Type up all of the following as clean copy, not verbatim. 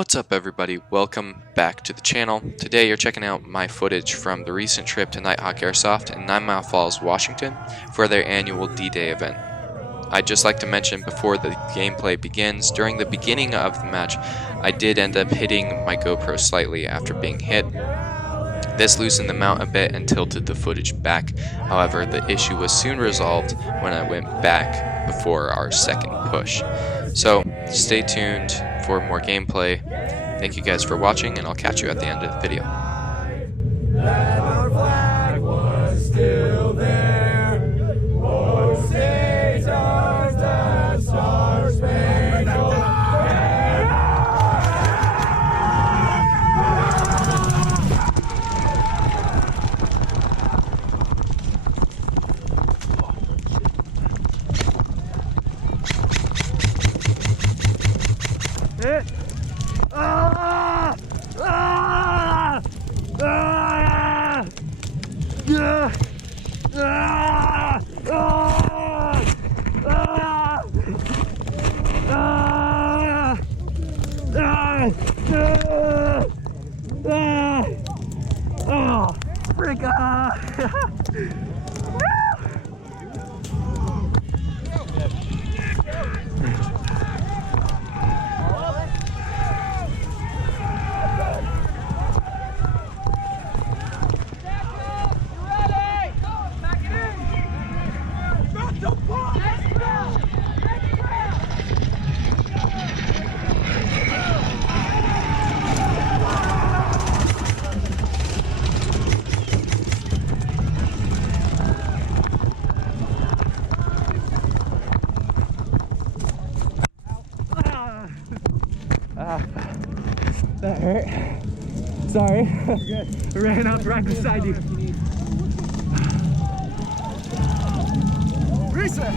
What's up everybody, welcome back to the channel. Today you're checking out my footage from the recent trip to Nitehawk Airsoft in 9 Mile Falls, Washington for their annual D-Day event. I'd just like to mention before the gameplay begins, during the beginning of the match I did end up hitting my GoPro slightly after being hit. This loosened the mount a bit and tilted the footage back. However, the issue was soon resolved when I went back before our second push. So stay tuned for more gameplay. Thank you guys for watching, and I'll catch you at the end of the video. That our flag was still there. Oh, say does the Star Spangled frick That hurt. Sorry. I ran up right beside you. Reset.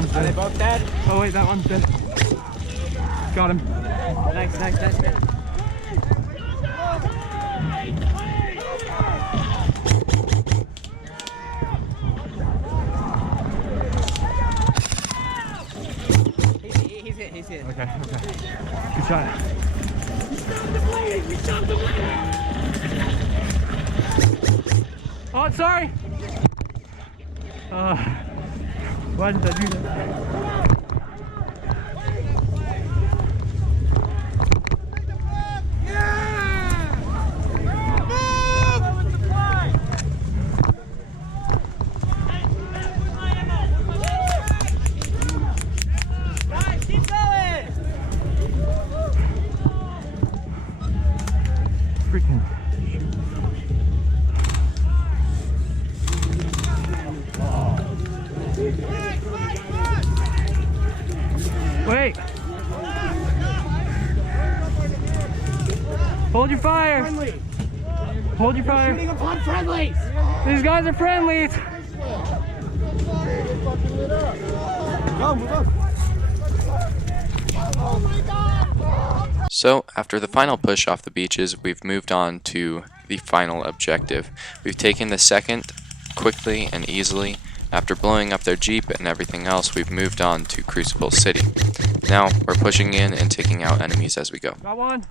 one's dead. Are they both dead? Oh wait, that one's dead. Got him. Nice, nice, nice, nice. He's hit. Okay, okay. Good shot. Oh, sorry. Why did I do that? Freaking wait. Hold your fire. Hold your fire. Shooting upon friendlies. These guys are friendlies. Go, move up. Oh my God. So, after the final push off the beaches, we've moved on to the final objective. We've taken the second quickly and easily. After blowing up their Jeep and everything else, we've moved on to Crucible City. Now, we're pushing in and taking out enemies as we go. Got one.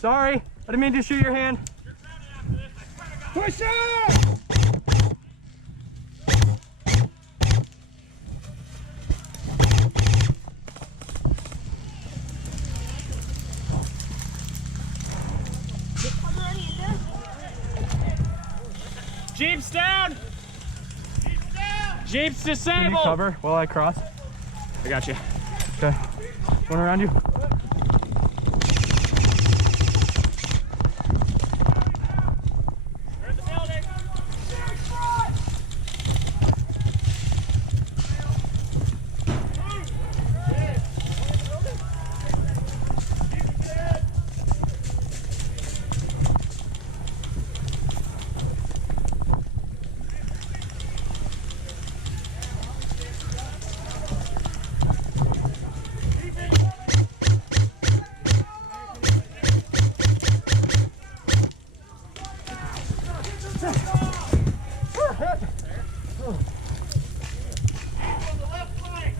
Sorry, I didn't mean to shoot your hand. Push it! Jeep's down! Jeep's down! Jeep's Can you disabled! cover while I cross? I got you. Okay. Going around you. We're in the building.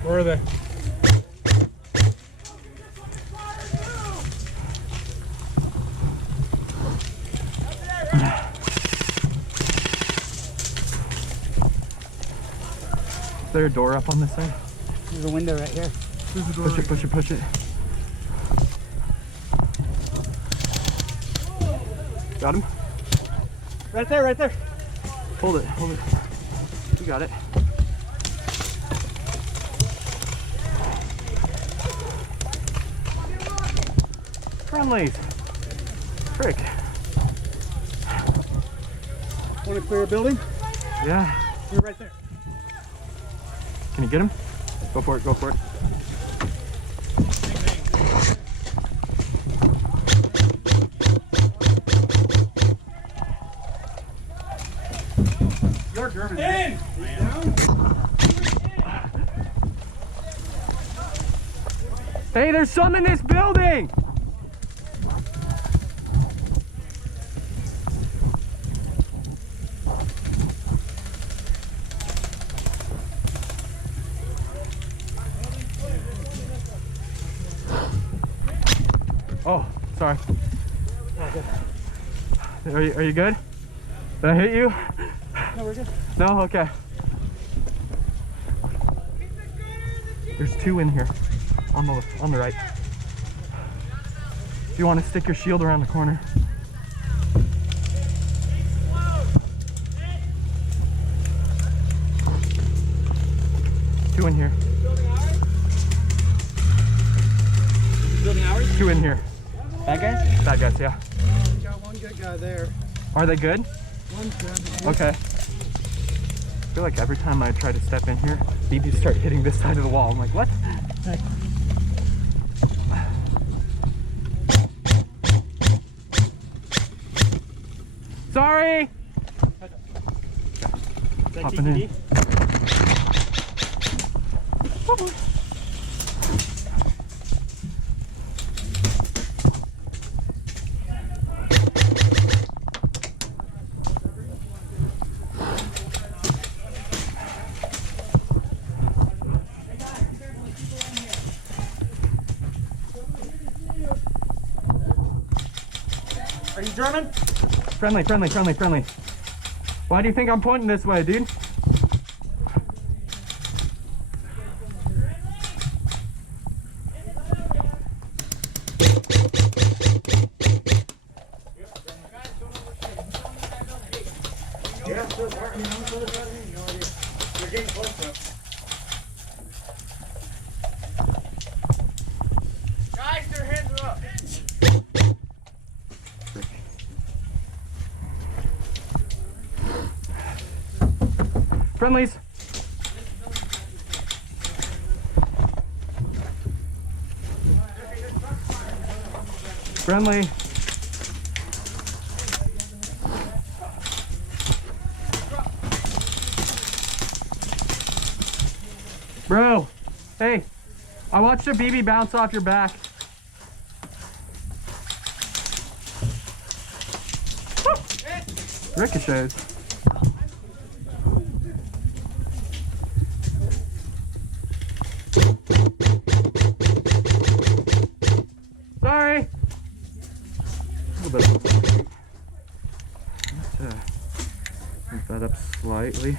Where are they? Is there a door up on this side? There's a window right here. Push it, push it, push it. Got him? Right there, right there. Hold it, hold it. You got it. Friendlies. Frick. Want to clear a building? Yeah. You're right there. Can you get him? Go for it, go for it. You're German. In! Hey, there's some in this building! Oh, sorry. Are you good? Did I hit you? No, we're good. No? Okay. There's two in here. On the right. If you want to stick your shield around the corner. Two in here. Building ours? Two in here. Bad guys? Bad guys, yeah. We got one good guy there. Are they good? One's good. Okay. I feel like every time I try to step in here, BBs start hitting this side of the wall. I'm like, what? Sorry! Hopping in. Are you German? Friendly, friendly, friendly, friendly. Why do you think I'm pointing this way, dude? Yeah, you're getting close to it. Guys, their hands are up. Friendlies. Friendly. Bro, hey, I watched a BB bounce off your back. Woo! Ricochets. Sorry. A little bit. Let's move that up slightly.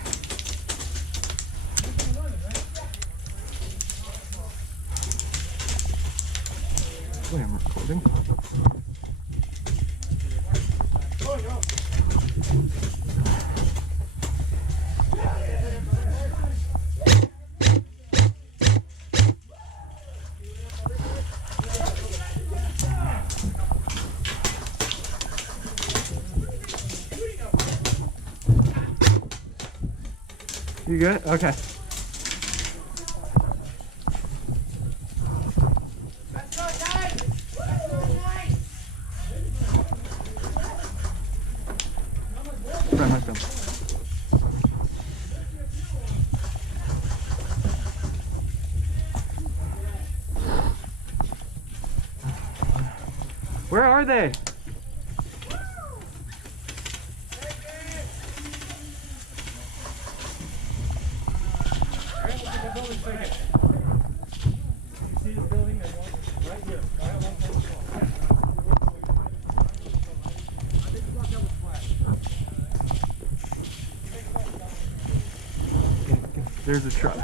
Wait, I'm recording. You good? Okay. Where are they? There's a truck.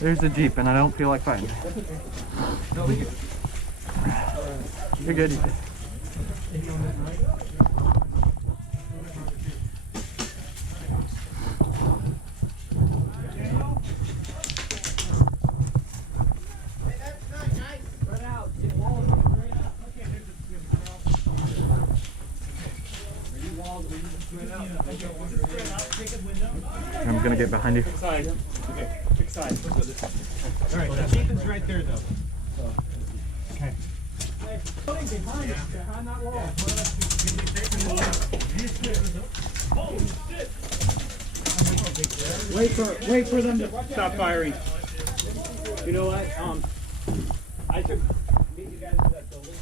There's a Jeep, and I don't feel like fighting. You're good. I'm gonna get behind you. Side. Okay, pick side. Let's go this way. All right, the Jeep is right there, though. Okay. Behind that wall. Wait for them to Stop firing. You know what? I took meet you guys to that building.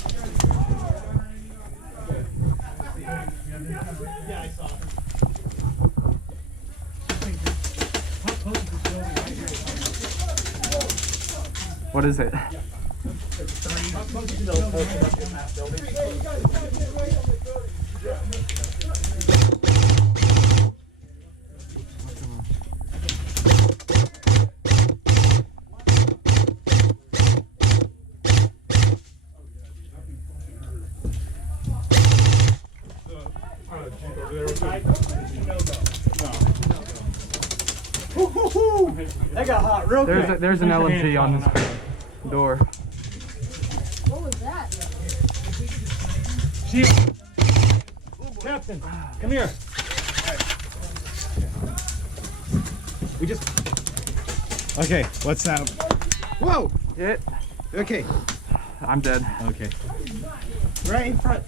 Yeah, I saw it. What is it? got hot real quick. There's an LMG on this door. What was that? Captain, come here. We just. Okay, what's that? Whoa! It. Okay. I'm dead. Okay. Right in front.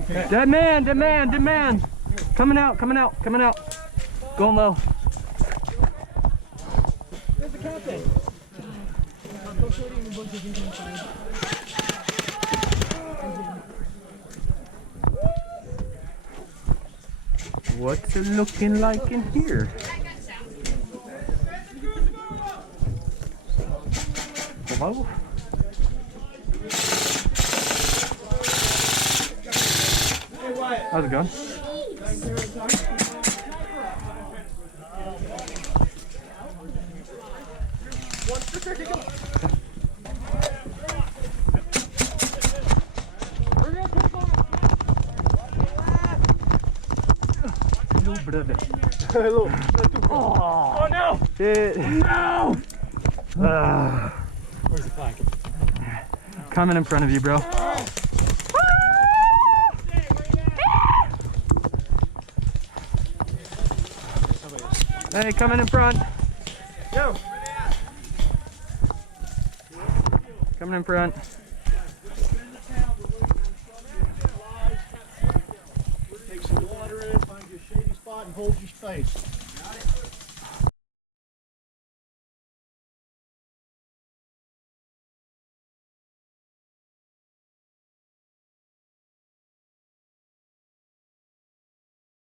Okay. Dead man, dead man, dead man. Coming out, coming out, coming out. Going low. Where's the captain? What's it looking like in here? Hello? How's it going? Hello, brother. Hello. Oh no! no! Where's the flag? Coming in front of you, bro. Hey, coming in front. Yo! Coming in front. Take some water in, find your shady spot, and hold your space.